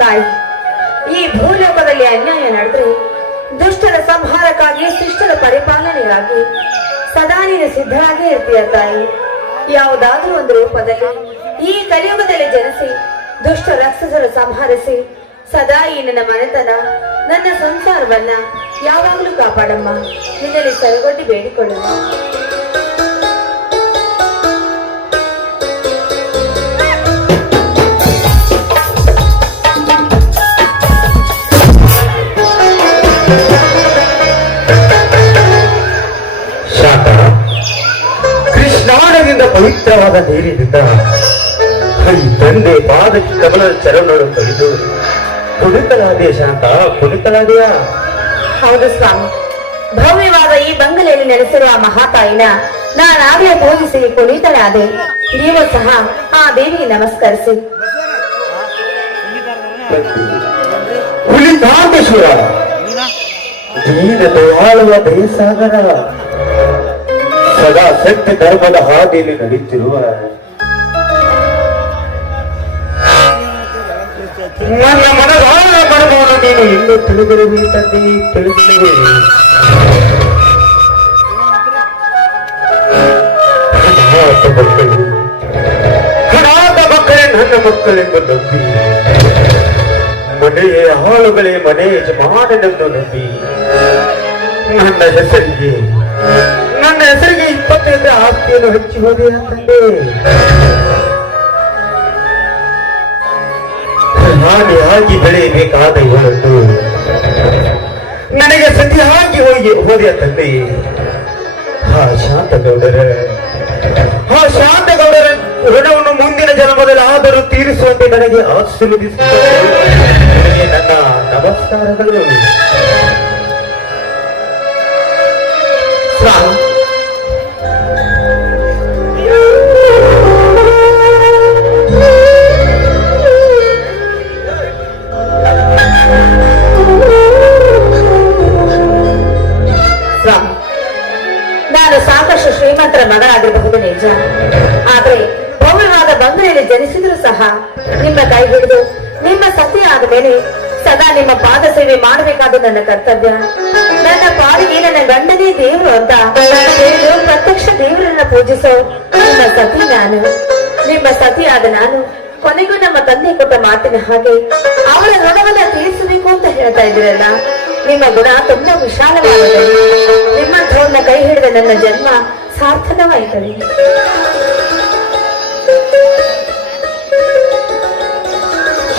ತಾಯಿ, ಈ ಭೂಲೋಕದಲ್ಲಿ ಅನ್ಯಾಯ ನಡೆದ್ರೆ ದುಷ್ಟರ ಸಂಹಾರಕ್ಕಾಗಿ ಶಿಷ್ಟರ ಪರಿಪಾಲನೆಗಾಗಿ ಸದಾ ನೀನು ಸಿದ್ಧರಾಗೇ ಇರ್ತೀಯ ತಾಯಿ. ಯಾವುದಾದ್ರೂ ಒಂದು ರೂಪದಲ್ಲಿ ಈ ಕಲಿಯುಗದಲ್ಲಿ ಜನಿಸಿ ದುಷ್ಟ ರಾಕ್ಷಸರು ಸಂಹರಿಸಿ ಸದಾ ಈ ನನ್ನ ಮನೆತನ ನನ್ನ ಸಂಸಾರವನ್ನ ಯಾವಾಗಲೂ ಕಾಪಾಡಮ್ಮ. ನಿನ್ನಲ್ಲಿ ಸರಗೊಡ್ಡಿ ಬೇಡಿಕೊಳ್ಳೋಣ. ಕೃಷ್ಣಾಣದಿಂದ ಪವಿತ್ರವಾದ ನೀರಿನಿಂದ ಈ ತಂದೆ ಪಾದಕ್ಕೆ ಕಮಲದ ಚರಣವನ್ನು ತೊಳೆದು ಕುಣಿತಲಾದೆಯ ಶಾಂತ, ಕುಣಿತಲಾದೆಯಾ? ಹೌದು ಸ್ವಾಮಿ, ಭವ್ಯವಾದ ಈ ಬಂಗಲೆಯಲ್ಲಿ ನೆಲೆಸಿರುವ ಮಹಾತಾಯಿನ ನಾನಾಗಲೇ ಪೂಜಿಸಿ ಕುಣಿತಲಾದೆ. ನೀವು ಸಹ ಆ ದೇವಿಗೆ ನಮಸ್ಕರಿಸಿ. ಹುಲಿಕಾಂತೇಶ್ವರ, ದೀನತೆ ಆಳುವ ದಯಸಾಗರ, ಸದಾ ಸತ್ಯ ಧರ್ಮದ ಹಾದಿಯಲ್ಲಿ ನಡೀತಿರುವ ನನ್ನ ಮನದಾಳ ಮನವನ್ನು ನೀನು ಎಂದು ತಿಳಿದಿರುವೆ ತಂದೆ, ತಿಳಿದಿರುವೆ. ಹಣಾದ ಮಕ್ಕಳೇ ನನ್ನ ಮಕ್ಕಳೆಂದು ನಂಬಿ, ಮನೆಯ ಹಾಳುಗಳೇ ಮನೆ ಯಜಮಾನನೆಂದು ನಂಬಿ, ನನ್ನ ಹೆಸರಿಗೆ 25 ಆಸ್ತಿಯನ್ನು ಹಚ್ಚಿ ಹೋದೆಯ ತಂದೆ. ಹಾನಿಯಾಗಿ ಬೆಳೆಯಬೇಕಾದ ಇವಳನ್ನು ನನಗೆ ಸತಿಯಾಗಿ ಹೋದೆಯ ತಂದೆ. ಶಾಂತಗೌಡರ ಋಣವನ್ನು ಮುಂದಿನ ಜನ್ಮದಲ್ಲಿ ತೀರಿಸುವಂತೆ ನನಗೆ ಆಶೀರ್ವದಿಸುತ್ತದೆ. ನನ್ನ ನಮಸ್ಕಾರಗಳು. ನಾನು ಸಾಕಷ್ಟು ಶ್ರೀಮಂತರ ಮಗಳಾಗಿರಬಹುದು ನಿಜ, ಆದ್ರೆ ಭವ್ಯವಾದ ಬಂಗಲೆಯಲ್ಲಿ ಜನಿಸಿದ್ರು ಸಹ ನಿಮ್ಮ ಕೈ ಹಿಡಿದು ನಿಮ್ಮ ಸತಿ ಆದ ಮೇಲೆ ಸದಾ ನಿಮ್ಮ ಪಾದ ಸೇವೆ ಮಾಡಬೇಕಾದ ನನ್ನ ಕರ್ತವ್ಯ. ನನ್ನ ಪಾಲಿಗೆ ನನ್ನ ಗಂಡನೇ ದೇವರು ಅಂತ ಹೇಳು ಪ್ರತ್ಯಕ್ಷ ದೇವರನ್ನ ಪೂಜಿಸೋ ನಿಮ್ಮ ಸತಿ ನಾನು. ನಿಮ್ಮ ಸತಿಯಾದ ನಾನು ಕೊನೆಗೂ ನಮ್ಮ ತಂದೆ ಕೊಟ್ಟ ಮಾತಿನ ಹಾಗೆ ಅವರ ಋಣವನ್ನ ತೀರಿಸಬೇಕು ಅಂತ ಹೇಳ್ತಾ ಇದ್ದೀರಲ್ಲ. ನಿಮ್ಮ ಗುಣ ತುಂಬಾ ವಿಶಾಲವಾಗಿದೆ. ನಿಮ್ಮಂಥವನ್ನ ಕೈ ಹಿಡಿದ ನನ್ನ ಜನ್ಮ ಸಾರ್ಥಕವಾಯಿತದೆ.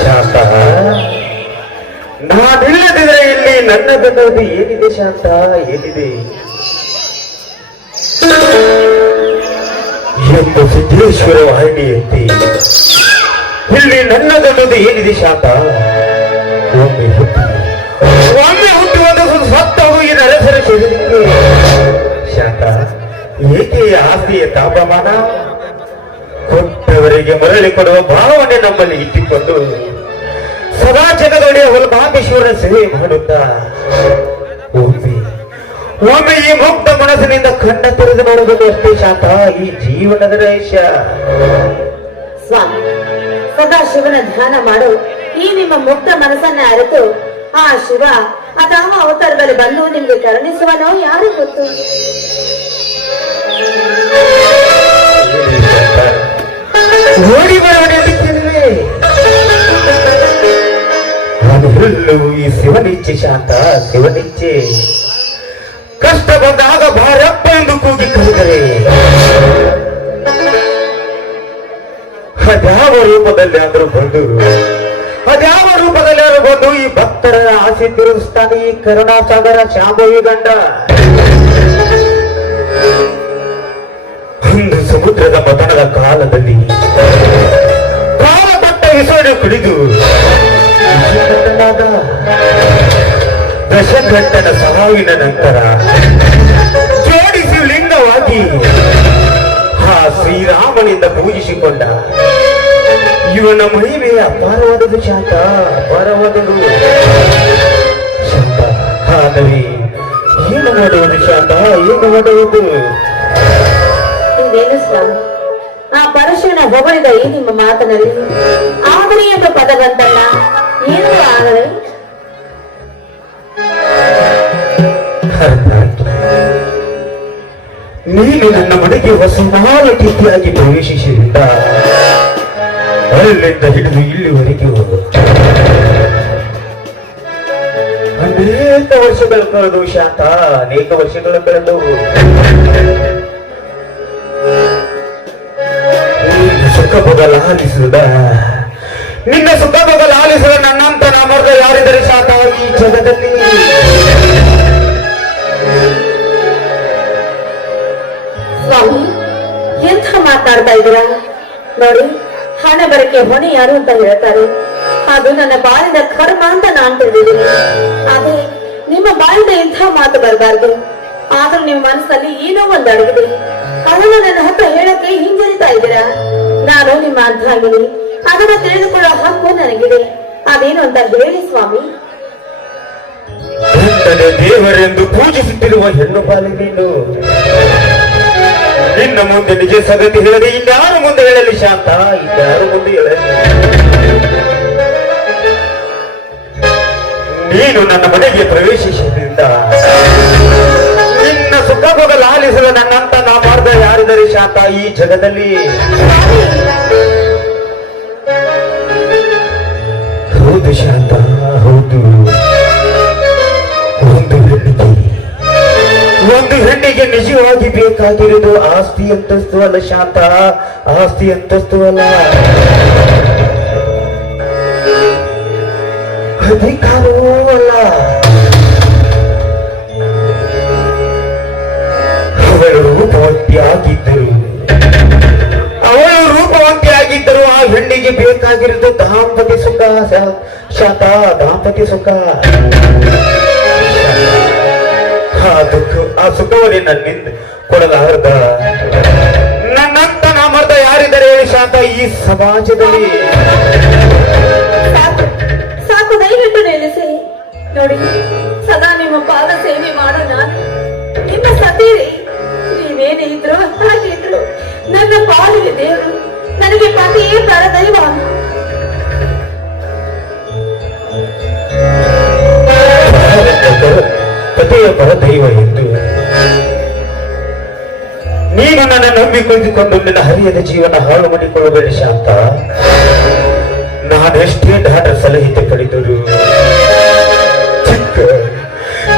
ಶಾಂತ, ನಾನಿಲ್ಲದಿದ್ರೆ ಇಲ್ಲಿ ನನ್ನದನ್ನೋದು ಏನಿದೆ ಶಾಂತ, ಏನಿದೆ? ಎಂದು ಸಿದ್ದೇಶ್ವರ ವಾಹಿನಿಯಂತೆ ಇಲ್ಲಿ ನನ್ನದನ್ನೋದು ಏನಿದೆ ಶಾಂತ? ಒಮ್ಮೆ ಹುಟ್ಟುವುದು ಸತ್ತ ಹೋಗಿ ನರಸರ ಶರೀರಕ್ಕೆ ಶಾಂತ, ಏಕೆ ಆಸ್ತಿಯ ತಾಪಮಾನ? ಕೊಟ್ಟವರಿಗೆ ಮರಳಿ ಕೊಡುವ ಭಾವನೆ ನಮ್ಮಲ್ಲಿ ಇಟ್ಟುಕೊಂಡು ಸದಾ ಜಗದೊಡೆಯ ಹುಲಮಾಂಬೇಶ್ವರ ಸೇವೆ ಮಾಡುತ್ತಾ ಒಮ್ಮೆ ಈ ಮುಕ್ತ ಮನಸ್ಸಿನಿಂದ ಕಣ್ಣ ತೆರೆದು ನೋಡುವುದು ಅಷ್ಟೇ ಶಾಂತ ಈ ಜೀವನದ ರಹಸ್ಯ. ಸ್ವಾಮಿ, ಸದಾ ಶಿವನ ಧ್ಯಾನ ಮಾಡು ಈ ನಿಮ್ಮ ಮುಕ್ತ ಮನಸ್ಸನ್ನ ಅರಿತು ಆ ಶಿವ ಅಥವಾ ಅವತಾರದಲ್ಲಿ ಬಂದು ನಿಮ್ಗೆ ಕರುಣಿಸುವನೋ ಯಾರು ಗೊತ್ತು. ಓಡಿ ಬರವಣಿಸುತ್ತಿರುವೆ ಅದು ಹುಲ್ಲು ಈ ಶಿವನಿಚ್ಛೆ ಶಾಂತ, ಶಿವನಿಚ್ಛೆ. ಕಷ್ಟ ಬಂದಾಗ ಭಾರಪ್ಪ ಎಂದು ಕೂಗಿ ಕರೆದರೆ ಅದ್ಯಾವ ರೂಪದಲ್ಲಿ ಆದರೂ ಬಂದು ಈ ಭಕ್ತರ ಆಸೆ ತೀರಿಸ್ತಾನೆ ಈ ಕರುಣಾಸಾಗರ ಶಾಂಭವಿ ಗಂಡ. ಒಂದು ಸಮುದ್ರದ ಪತನದ ಕಾಲದಲ್ಲಿ ಕಾಲ ಪಟ್ಟ ವಿಸರ್ಜನೆ ಕುಡಿದು ದಶಘಟ್ಟನ ಸಾವಿನ ನಂತರ ಜೋಡಿಸಿ ಲಿಂಗವಾಗಿ ಆ ಶ್ರೀರಾಮನಿಂದ ಪೂಜಿಸಿಕೊಂಡ ಇವನ ಮಹಿಮೆ ಅಪಾರವಾದದು ಶಾಂತ, ಅಪಾರವಾದದು ಶಾಂತ. ಆದರೆ ಏನು ಮಾಡುವುದು ಶಾಂತ, ಏನು ಮಾಡುವುದು? ಇದೇನು ಸ್ವಾಮಿ, ಆ ಪರಶುವಿನ ಹೊಗಳಿದ ಈ ನಿಮ್ಮ ಮಾತನಲ್ಲಿ ಆದರೆ ಎಂಬ ಪದ ಬಂತಲ್ಲ, ಏನು ಆದರೆ? ನೀನು ನನ್ನ ಮನೆಗೆ ಹೊಸಮಾಲ ರೀತಿಯಾಗಿ ಪ್ರವೇಶಿಸಿದ ಅಲ್ಲಿಂದ ಹಿಡಿದು ಇಲ್ಲಿವರೆಗೂ ಅನೇಕ ವರ್ಷಗಳ ಕಳೆದು ಶಾಂತ, ಅನೇಕ ವರ್ಷಗಳ ಕಳೆದು ಸುಖ ಬದಲಾಲಿಸಿದ ನಿನ್ನ ಸುಖ ಬದಲಾಲಿಸಿದ ನನ್ನಂತ ನಾಮರ್ಗ ಯಾರಿದರೆ ಶಾಂತ ಈ ಜಗದಲ್ಲಿ? ಸ್ವಾಮಿ, ಎಂಥ ಮಾತಾಡ್ತಾ ಇದ್ದೀರಾ ನೋಡಿ. ಹಣ ಬರಕ್ಕೆ ಹೊಣೆ ಯಾರು ಅಂತ ಹೇಳ್ತಾರೆ, ಅದು ನನ್ನ ಬಾಳಿದ ಕರ್ಮ ಅಂತ ನಾನ್ ತಿಳಿದಿದ್ದೀನಿ. ಆದ್ರೆ ನಿಮ್ಮ ಬಾಳಿದ ಇಂಥ ಮಾತು ಬರಬಾರ್ದು. ಆದ್ರೂ ನಿಮ್ಮ ಮನಸ್ಸಲ್ಲಿ ಏನೋ ಒಂದು ಅಡಗಿದೆ, ಅದನ್ನ ನನ್ನ ಹತ್ರ ಹೇಳಕ್ಕೆ ಹಿಂಜರಿತಾ ಇದ್ದೀರಾ. ನಾನು ನಿಮ್ಮ ಅರ್ಧಾಂಗಿನಿ, ಅದನ್ನ ತಿಳಿದುಕೊಳ್ಳೋ ಹಕ್ಕು ನನಗಿದೆ. ಅದೇನು ಅಂತ ಹೇಳಿ ಸ್ವಾಮಿ. ದೇವರೆಂದು ಪೂಜಿಸುತ್ತಿರುವ ಹೆಣ್ಣು ಪಾಲಿ ನೀನು. ನಿನ್ನ ಮುಂದೆ ನಿಜ ಸಂಗತಿ ಹೇಳದೆ ಇನ್ಯಾರು ಮುಂದೆ ಹೇಳಲಿ ಶಾಂತ, ಇನ್ಯಾರು ಮುಂದೆ ಹೇಳಲಿ? ನೀನು ನನ್ನ ಮನೆಗೆ ಪ್ರವೇಶಿಸಿದ್ರಿಂದ ನಿನ್ನ ಸುಖ ಬದಲಾಲಿಸಲು ನನ್ನಂತ ನಾ ಮಾಡ್ದ ಯಾರಿದರೆ ಶಾಂತ ಈ ಜಗದಲ್ಲಿ? ಹೌದು ಶಾಂತ, ಹೌದು. ಒಂದು ಹೆಣ್ಣಿಗೆ ನಿಜವಾಗಿ ಬೇಕಾಗಿರುವುದು ಆಸ್ತಿ ಅಂತಸ್ತು ಅಲ್ಲ ಶಾಂತ, ಆಸ್ತಿ ಅಂತಸ್ತು ಅಲ್ಲ. ಅಧಿಕಾರವೂ ಅಲ್ಲ. ಅವಳು ರೂಪವಂತಿಯಾಗಿದ್ದರು ಆ ಹೆಣ್ಣಿಗೆ ಬೇಕಾಗಿರೋದು ದಾಂಪತ್ಯ ಸುಖ ಶಾತ ದಾಂಪತ್ಯ ಸುಖ. ಆ ಸುಖವನ್ನೇ ನನ್ನಿಂದ ಕೊಡಲಾರದ ನನ್ನಂತ ನಾಮರ್ದ ಯಾರಿದ್ದಾರೆ ಹೇಳಿ ಶಾಂತ ಈ ಸಮಾಜದಲ್ಲಿ? ಸಾಕು, ದಯವಿಟ್ಟು ನಿಲ್ಲಿಸಿ. ನೋಡಿ, ಸದಾ ನಿಮ್ಮ ಪಾದ ಸೇವೆ ಮಾಡೋ ನಾನು ನಿಮ್ಮ ಸತೀರಿ. ನೀವೇನೇ ಇದ್ರು ಹಾಗಿದ್ರು ನನ್ನ ಪಾಲಿಗೆ ದೇವರು, ನನಗೆ ಪತಿಯೇ ಪರದೈವ. ಪತಿಯ ಪರದೈವ ಎಂದು ನೀನು ನನ್ನ ನಂಬಿಕೊಂಡಿಕೊಂಡು ನಿನ್ನ ಹರಿಯದ ಜೀವನ ಹಾಳು ಮಾಡಿಕೊಳ್ಳಬೇಡಿ ಶಾಂತ. ನಾನೆಷ್ಟೇ ದಾಟ ಸಲಹಿತೆ ಪಡೆದರು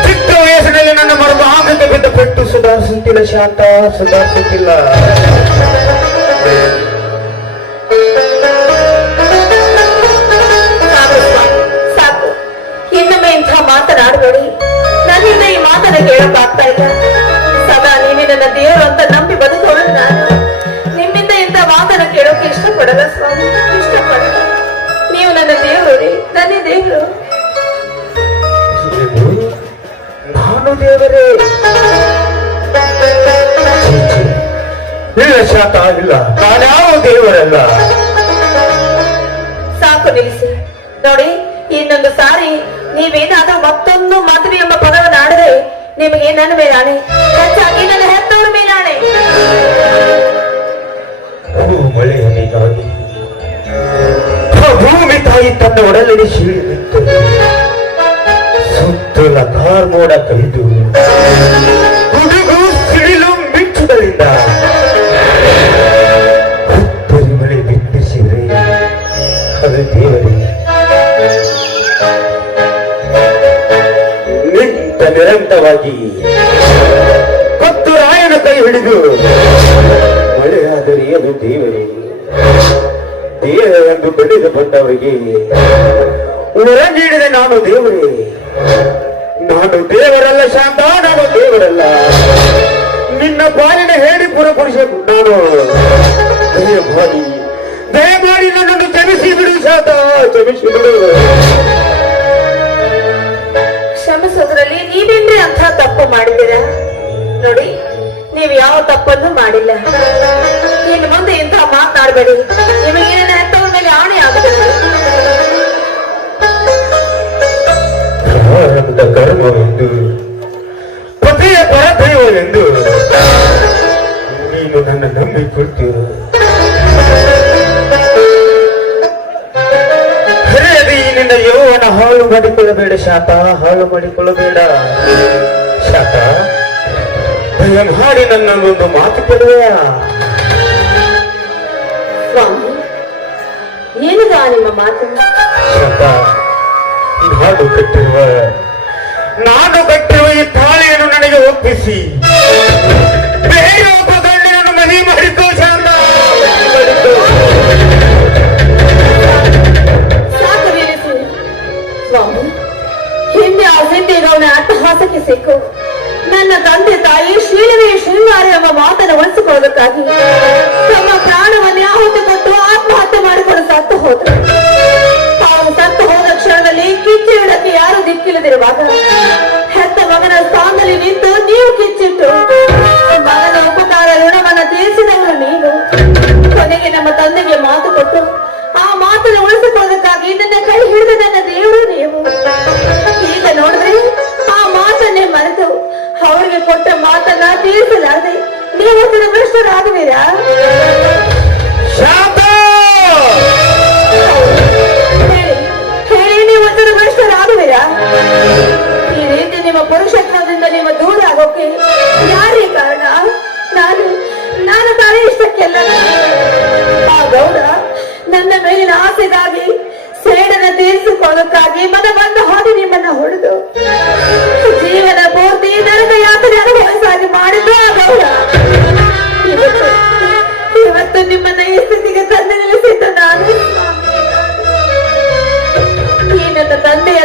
ಚಿಕ್ಕ ವಯಸ್ಸಿನಲ್ಲಿ ನನ್ನ ಮರದ ಆಂಗಕ್ಕೆ ಬಿದ್ದ ಪೆಟ್ಟು ಸುಧಾರಿಸುತ್ತಿಲ್ಲ ಶಾಂತ, ಸುಧಾರಿಸುತ್ತಿಲ್ಲ. ಸಾಕು, ಇನ್ನೊಮ್ಮೆ ಇಂಥ ಮಾತನಾಡಬೇಡಿ. ನನ್ನಿಂದ ಈ ಮಾತನ್ನ ಕೇಳಕ್ಕಾಗ್ತಾ ಇಲ್ಲ. ಸದಾ ನೀವೇ ನನ್ನ ದೇವರು ಅಂತ ನಂಬಿ ಬದುಕೋಳು ನಾನು. ನಿಮ್ಮಿಂದ ಇಂಥ ಮಾತನ್ನ ಕೇಳೋಕೆ ಇಷ್ಟಪಡಲ್ಲ ಸ್ವಾಮಿ, ಇಷ್ಟಪಡಲ್ಲ. ನೀವು ನನ್ನ ದೇವರು ರೀ, ನನ್ನ ದೇವರು. ನಾನು ದೇವರೇ? ಇಲ್ಲ ಶಾಂತ, ಇಲ್ಲ, ನಾನ್ಯಾವ ದೇವರಲ್ಲ. ಸಾಕು, ನಿಲ್ಲಿಸಿ. ನೋಡಿ, ಇನ್ನೊಂದು ಸಾರಿ ನೀವೇನಾದ್ರೂ ಮತ್ತೊಂದು ಮದುವೆ ಎಂಬ ಪದವನ್ನು ಆಡಿದ್ರೆ ನಿಮಗೆ ನನ್ನ ಮೇಲಾಣೆ, ಹೆಚ್ಚಾಗಿ ನನ್ನ ಹೆತ್ತವರ ಮೇಲಾಣೆ. ಮಳೆ ಹನಿಗಾಗಿ ಭೂಮಿ ತಾಯಿ ತನ್ನ ಒಡಲಡಿ ಸೀಳಿ ನಿಂತು ಸುತ್ತಲ ಕಾರ್ಮೋಡ ಕೈದು ಹುಡುಗು ಸಿಡಿಲು ಮಿಂಚುಗಳಿಂದ ಹುತ್ತರಿ ಮಳೆ ಬಿತ್ತಿಸಿದ್ರೆ ಅದು ದೇವರೇ. ನಿಂತ ನಿರಂತರವಾಗಿ ಕೊತ್ತು ರಾಯನ ಕೈ ಹಿಡಿದು ಮಳೆಯಾದರೆ ಅದು ದೇವರೇ. ದೇವ ಎಂದು ಬೆಳೆದು ಬಂದವರಿಗೆ ವರ ನೀಡಿದ ನಾನು ದೇವರೇ. ನಾನು ದೇವರಲ್ಲ ಶಾಂತ, ನಾನು ದೇವರಲ್ಲ. ನಿನ್ನ ಪಾಲಿನ ಹೇಳಿ ಪುರಪಡಿಸಬೇಕು ನಾನು. ದಯಮಾಡಿ ನನ್ನನ್ನು ಕ್ಷಮಿಸಿ ಬಿಡು ಶಾಂತ, ಕ್ಷಮಿಸಿ ಬಿಡು. ಕ್ಷಮಿಸೋದ್ರಲ್ಲಿ ನೀವೇನ್ರಿ ಅಂಥ ತಪ್ಪು ಮಾಡಿದ್ದೀರಾ? ನೋಡಿ, ನೀವು ಯಾವ ತಪ್ಪನ್ನು ಮಾಡಿಲ್ಲ. ಇನ್ನು ಮುಂದೆ ಇಂಥ ಮಾತನಾಡಬೇಡಿ. ನಿಮಗೆ ನನ್ನ ಹೆತ್ತವರ ಮೇಲೆ ಆಣೆ ಆಗುತ್ತದೆ. ಕರ್ಮವೆಂದು ಪತಿಯ ಪರದೈವವೆಂದು ನೀನು ನನ್ನ ನಂಬಿಕೊಳ್ತೀರು. ನಿನ್ನ ಯೌವನ ಹಾಳು ಮಾಡಿಕೊಳ್ಳಬೇಡ ಶಾತ, ಹಾಳು ಮಾಡಿಕೊಳ್ಳಬೇಡ ಶಾತ. ಮಾಡಿ ನನ್ನೊಂದು ಮಾತು ಕೇಳುವೆಯಾ? ಸ್ವಾಮಿ, ಏನಿದ ನಿಮ್ಮ ಮಾತು? ಶಾತ, ನಾನು ಕಟ್ಟಿರುವ ಈ ತಾಳಿಯನ್ನು ನನಗೆ ಒಪ್ಪಿಸಿ ಬೇರೆ ಒಬ್ಬ ಗಂಡನನ್ನು ಮದುವೆ ಮಾಡಿಕೋ ಶಾಂತ. ಸಾಕು, ನಿಲ್ಲಿಸಿ. ಸ್ವಾಮಿ, ಹಿಂದೆ ಆ ಹಿಂದಿಗವನ ಅಟ್ಟಹಾಸಕ್ಕೆ ಸಿಕ್ಕು ನನ್ನ ತಂದೆ ತಾಯಿ ಶೀಲವೇ ಶೃಂಗಾರಿ ಎಂಬ ಮಾತನ್ನು ಉಳಿಸಿಕೊಳ್ಳೋದಕ್ಕಾಗಿ ತಮ್ಮ ಪ್ರಾಣವನ್ನೇ ಆಹುತಿ ಕೊಟ್ಟು ಆತ್ಮಹತ್ಯೆ ಮಾಡಿಕೊಂಡು ಸತ್ತು ಹೋದ್ರು. ತಾವು ಸತ್ತು ಹೋದ ಕ್ಷಣದಲ್ಲಿ ಕಿಚ್ಚಿ ಇಡಕ್ಕೆ ಯಾರು ದಿಕ್ಕಿಲ್ಲದಿರುವಾಗ ಹೆತ್ತ ಮಗನ ಸ್ಥಾನದಲ್ಲಿ ನಿಂತು ನೀವು ಕಿಚ್ಚಿಟ್ಟು ಮಗನ ಉಪಕಾರ ಋಣವನ್ನ ತೀರಿಸಿದವರು ನೀವು. ಕೊನೆಗೆ ನಮ್ಮ ತಂದೆಗೆ ಮಾತು ಕೊಟ್ಟು ಆ ಮಾತನ್ನು ಉಳಿಸಿಕೊಳ್ಳೋದಕ್ಕಾಗಿ ನನ್ನ ಕೈ ಹಿಡಿದ ನನ್ನ ದೇವರು ನೀವು. ಈಗ ನೋಡಿದ್ರೆ ಆ ಮಾತನ್ನೇ ಮರೆತು ಅವರಿಗೆ ಕೊಟ್ಟ ಮಾತನ್ನ ತೀರಿಸಲಾರದೆ ನೀವು ಭ್ರಷ್ಟರಾಗುವಿರಾ? ಹೇಳಿ, ನೀವು ಭ್ರಷ್ಟರಾಗುವಿರಾ? ಈ ರೀತಿ ನಿಮ್ಮ ಪುರುಷತ್ವದಿಂದ ನಿಮ್ಮ ದೂರ ಆಗೋಕೆ ಯಾರೇ ಕಾರಣ? ನಾನು ತಾನೇ ಇಷ್ಟಕ್ಕೆಲ್ಲ. ಆ ಗೌಡ ನನ್ನ ಮೇಲಿನ ಆಸೆಗಾಗಿ ಸೇಡನ ತೀರಿಸಿಕೊಳ್ಳೋಕ್ಕಾಗಿ ಮನವನ್ನು ಹಾಡಿ ನಿಮ್ಮನ್ನ ಹೊಡೆದು ಜೀವನ ಪೂರ್ತಿ ನರಕ ಯಾತ್ರೆ ಅನುಭವಿಸಾಗಿ ಮಾಡಿದ್ದು ಆ ಗೌಡ. ಇವತ್ತು ನಿಮ್ಮನ್ನ ಈ ಸ್ಥಿತಿಗೆ ತಂದು ನಿಲ್ಲಿಸಿದ್ದ ನಾನು. ಈ ನನ್ನ ತಂದೆಯ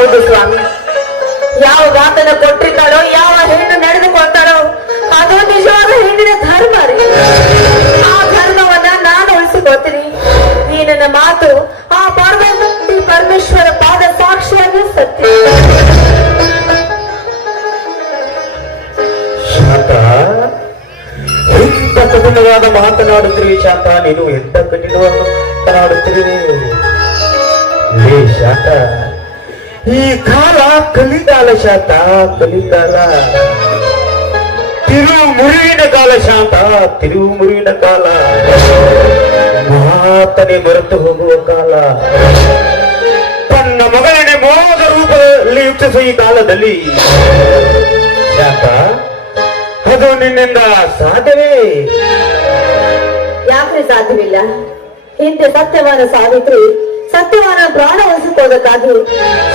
ಹೌದು ಸ್ವಾಮಿ, ಯಾವ ಗಾತನ ಕೊಟ್ಟಿರ್ತಾಳೋ, ಯಾವ ಹೆಣ್ಣು ನಡೆದುಕೊಳ್ತಾಳೋ ಅದು ನಿಜವಾದ ಹೆಣ್ಣಿನ ಧರ್ಮ ರೀ. ಆ ಧರ್ಮವನ್ನ ನಾನು ಉಳಿಸಿಕೊಳ್ತೀನಿ. ಈ ನನ್ನ ಮಾತು ಆ ಪಾರ್ವತಿ ಪರಮೇಶ್ವರ ಪಾದ ಸಾಕ್ಷಿಯಾಗಿ ಸತ್ಯ. ಶಾಂತ, ಎಂತ ಕಠಿಣವಾದ ಮಾತನಾಡುತ್ತಿರುವೆ ಶಾಂತ. ನೀನು ಎಂತ ಕಠಿಣವಾದ ಮಾತನಾಡುತ್ತಿರುವೆ. ಲೇ ಶಾಂತ, ಈ ಕಾಲ ಕಲಿಕಾಲ ಶಾಂತ, ಕಲಿಕಾಲ. ತಿರುವು ಮುರುವಿನ ಕಾಲ ಶಾಂತ, ತಿರುವು ಮುರುವಿನ ಕಾಲ. ಮಾತನೆ ಮರೆತು ಹೋಗುವ ಕಾಲ. ತನ್ನ ಮಗಳನ್ನೇ ಮೋದ ರೂಪದಲ್ಲಿ ಯುಕ್ತಿಸುವ ಈ ಕಾಲದಲ್ಲಿ ಶಾಂತ, ಅದು ನಿನ್ನಿಂದ ಸಾಧ್ಯವೇ? ಯಾಕ್ರಿ ಸಾಧ್ಯವಿಲ್ಲ? ಹಿಂದೆ ಸತ್ಯವಾನ ಸಾವಿತ್ರಿ ಸತ್ಯವಾನ ಪ್ರಾಣ ಉಳಿಸಿಕೊಳ್ಳೋದಕ್ಕಾಗಿ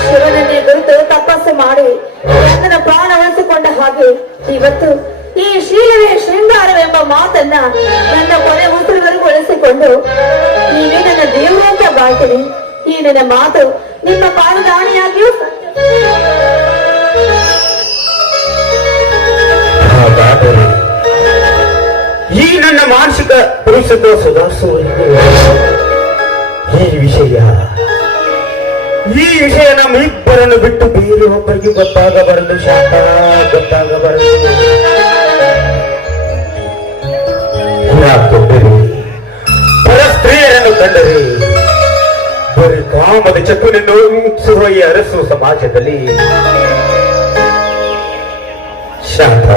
ಶಿವನನ್ನೇ ಕುರಿತು ತಪಸ್ಸು ಮಾಡಿ ನನ್ನ ಪ್ರಾಣ ಉಳಿಸಿಕೊಂಡ ಹಾಗೆ ಇವತ್ತು ಈ ಶೀಲವೇ ಶೃಂಗಾರವೆಂಬ ಮಾತನ್ನ ನನ್ನ ಕೊನೆ ಉಸಿರುವರೆಗೂ ಉಳಿಸಿಕೊಂಡು ನೀವೇ ನನ್ನ ದೇವರು ಅಂತ ಬಾಳ್ತೀನಿ. ಈ ನನ್ನ ಮಾತು ನಿಮ್ಮ ಪಾಲದಾಣಿಯಾಗಿಯೂ ಹಾಗಾದರೆ ಈ ನನ್ನ ಮಾನಸಿಕ ಪರಿಸ್ಥಿತಿ ಸುಧಾರಿಸುವವರೆಗೂ ಈ ವಿಷಯ ನಮ್ಮಿಬ್ಬರನ್ನು ಬಿಟ್ಟು ಬೇರೆ ಒಬ್ಬರಿಗೆ ಗೊತ್ತಾಗಬಾರದು ಶಾಂತ, ಗೊತ್ತಾಗಬಾರದು. ಯಾಕೆಂದರೆ ಪರ ಸ್ತ್ರೀಯರನ್ನು ಕಂಡರೆ ಬರೀ ಕಾಮದ ಚಕ್ಕುನನ್ನು ಮುಗಿಸುವ ಈ ಅರಸು ಸಮಾಜದಲ್ಲಿ ಶಾಂತ,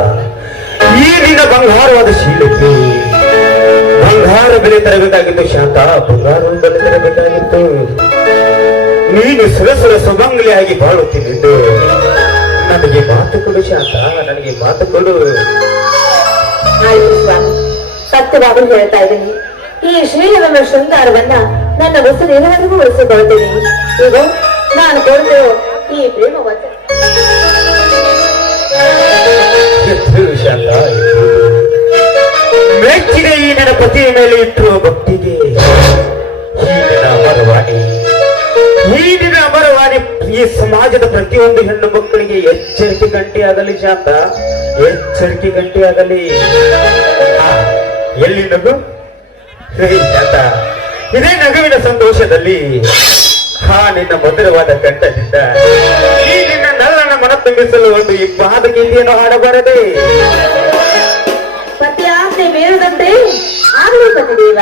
ಈ ನಿನ್ನ ಬಂಗಾರವಾದ ಶೀಲಕ್ಕೆ ಬಂಗಾರ ಬೆಲೆ ತರಬೇಕಾಗಿತ್ತು ಶಾಂತ, ಬಂಗಾರ ಬೆಲೆ ತರಬೇಕಾಗಿತ್ತು. ನೀನು ಸುರಸುರ ಸುಮಂಗಲಿಯಾಗಿ ಬಾಳುತ್ತಿದ್ದು ನನಗೆ ಮಾತು ಕೊಡು ಶಾಂತ, ನನಗೆ ಮಾತು ಕೊಡು. ಆಯ್ತು ಸ್ವಾಮಿ, ಸತ್ಯವಾಗೂ ಹೇಳ್ತಾ ಇದ್ದೀನಿ. ಈ ಶ್ರೀಲವೆಂಬ ಶೃಂಗಾರವನ್ನ ನನ್ನ ಉಸಿರಿನವರೆಗೂ ಉಳಿಸಿಕೊಳ್ತೀನಿ. ಈಗ ನಾನು ಕೊಡ್ತೇವೆ ಈ ಪ್ರೇಮ ವಚನ. ಶಾಂತ, ಮೆಚ್ಚಿದ ಈ ನನ್ನ ಪತಿಯ ಮೇಲೆ ಇಟ್ಟಿರುವ ಭಕ್ತಿಗೆ ಈ ನಿನ್ನ ಅಮರವಾಣಿ, ಈ ನಿನ್ನ ಅಮರವಾಣಿ ಈ ಸಮಾಜದ ಪ್ರತಿಯೊಂದು ಹೆಣ್ಣು ಮಕ್ಕಳಿಗೆ ಎಚ್ಚರಿಕೆ ಗಂಟೆ ಆಗಲಿ ಶಾಂತ, ಎಚ್ಚರಿಕೆ ಗಂಟೆ ಆಗಲಿ. ಎಲ್ಲಿ ನಗು ಶಾಂತ, ಇದೇ ನಗುವಿನ ಸಂತೋಷದಲ್ಲಿ ನಿನ್ನ ಮಧುರವಾದ ಕಂಠದಿಂದ ಈ ನಿನ್ನ ನಲ್ಲನ ಮನ ತುಂಬಿಸಲು ಒಂದು ಈ ಪಾದ ಗೀತೆಯನ್ನು ಹಾಡಬಾರದೆ? ಪತಿ ಆಸೆ ಬೇರದಂತೆ ಆಗಲಿ ಪತಿದೇವ.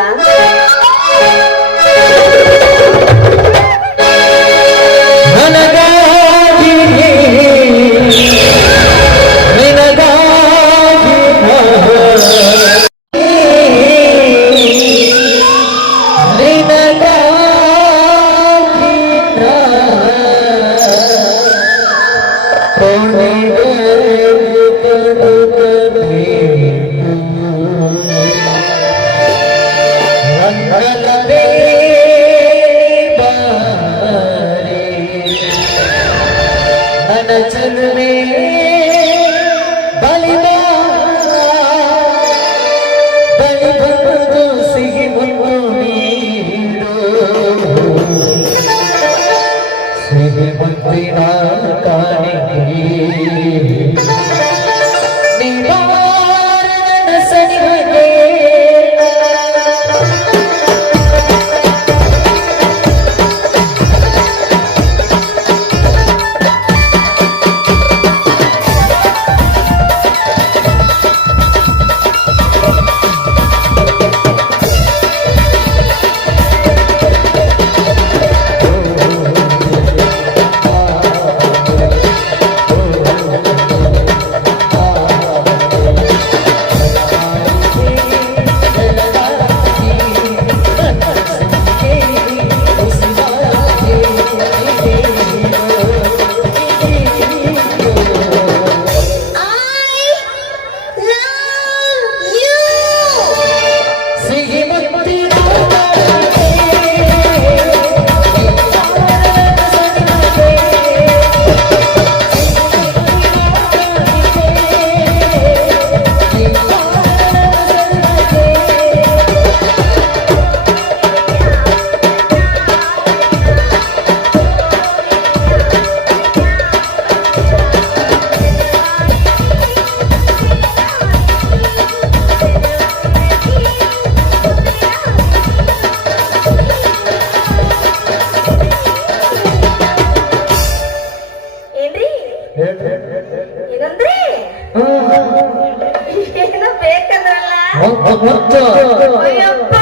ಮುತ್ತು ಅಯ್ಯಪ್ಪ